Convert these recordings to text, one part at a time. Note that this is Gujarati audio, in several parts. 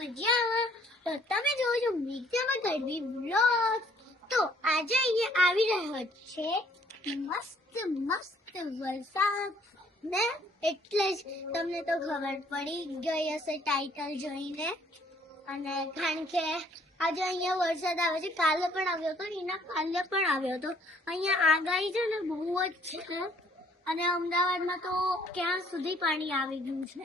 મજામાં. તો તમે જોવો છો મિક્સરમાં ગરબી બ્લોગ. તો આજે અહીંયા આવી રહ્યો છે મસ્ત મસ્ત વરસાદ ને એટલે જ તમને તો ખબર પડી ગઈ હશે ટાઇટલ જોઈને. અને કારણ કે આજે અહીંયા વરસાદ આવે છે, કાલે પણ આવ્યો હતો, એના કાલે પણ આવ્યો હતો. અહીંયા આગાહી છે ને બહુ જ છે અને અમદાવાદમાં તો ક્યાં સુધી પાણી આવી ગયું છે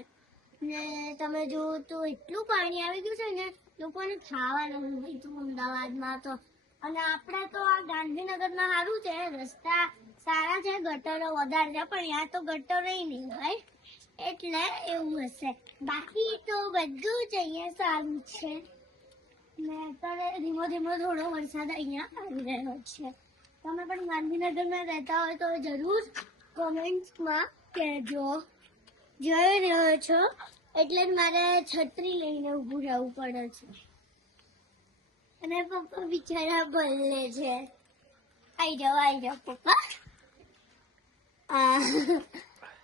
ને તમે જો તો એટલું પાણી આવી ગયું છે ને લોકોને ખાવાનું નથી મળતું અમદાવાદમાં તો. અને આપણે તો આ ગાંધીનગરમાં સારું છે, રસ્તા સારા છે, ગટરો વધારે છે, પણ ત્યાં તો ગટરો નહીં હોય એટલે એવું હશે. બાકી તો બધું જ અહીંયા સારું છે ને અત્યારે ધીમો ધીમો થોડો વરસાદ અહીંયા આવી રહ્યો છે. તમે પણ ગાંધીનગરમાં રહેતા હોય તો જરૂર કોમેન્ટ્સમાં કહેજો. જોઈ રહ્યો છો એટલે જ મારે છત્રી લઈને ઊભું રહેવું પડે છે અને પપ્પા બિચારા બોલે છે. આવી જાઓ પપ્પા.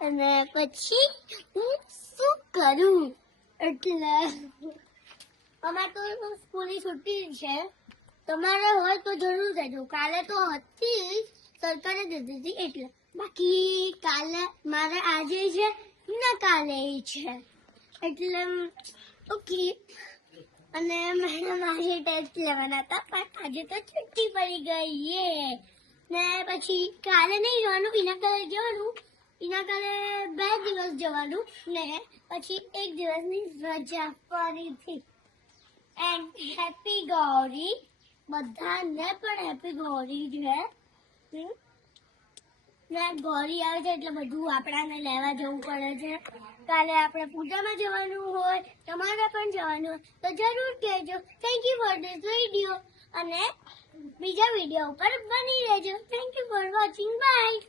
અને પછી હું શું કરું એટલે અમારે તો સ્કૂલની છુટ્ટી છે. તમારે હોય તો જરૂર જજો. કાલે તો હતી સરકારે દીધી હતી એટલે. બાકી કાલે મારે આજે છે ને કાલે છે એટલે ઓકે. અને મેડમ આજે ટેસ્ટ લેવાના હતા પણ આજે તો છુટ્ટી પડી ગઈ ને પછી કાલે નહીં જવાનું, એના કાલે જવાનું, એના કાલે 2 દિવસ જવાનું ને પછી 1 દિવસની રજા ફરીથી. એન્ડ હેપી ગૌરી બધાને પણ હેપી ગૌરી છે ને ગૌરી આવે છે એટલે બધું આપણાને લેવા જવું પડે છે. કાલે આપણે પૂજામાં જવાનું હોય, તમારે પણ જવાનું હોય તો જરૂર કહેજો. Thank you for this video અને બીજા વિડીયો ઉપર બની રહેજો. Thank you for watching. By.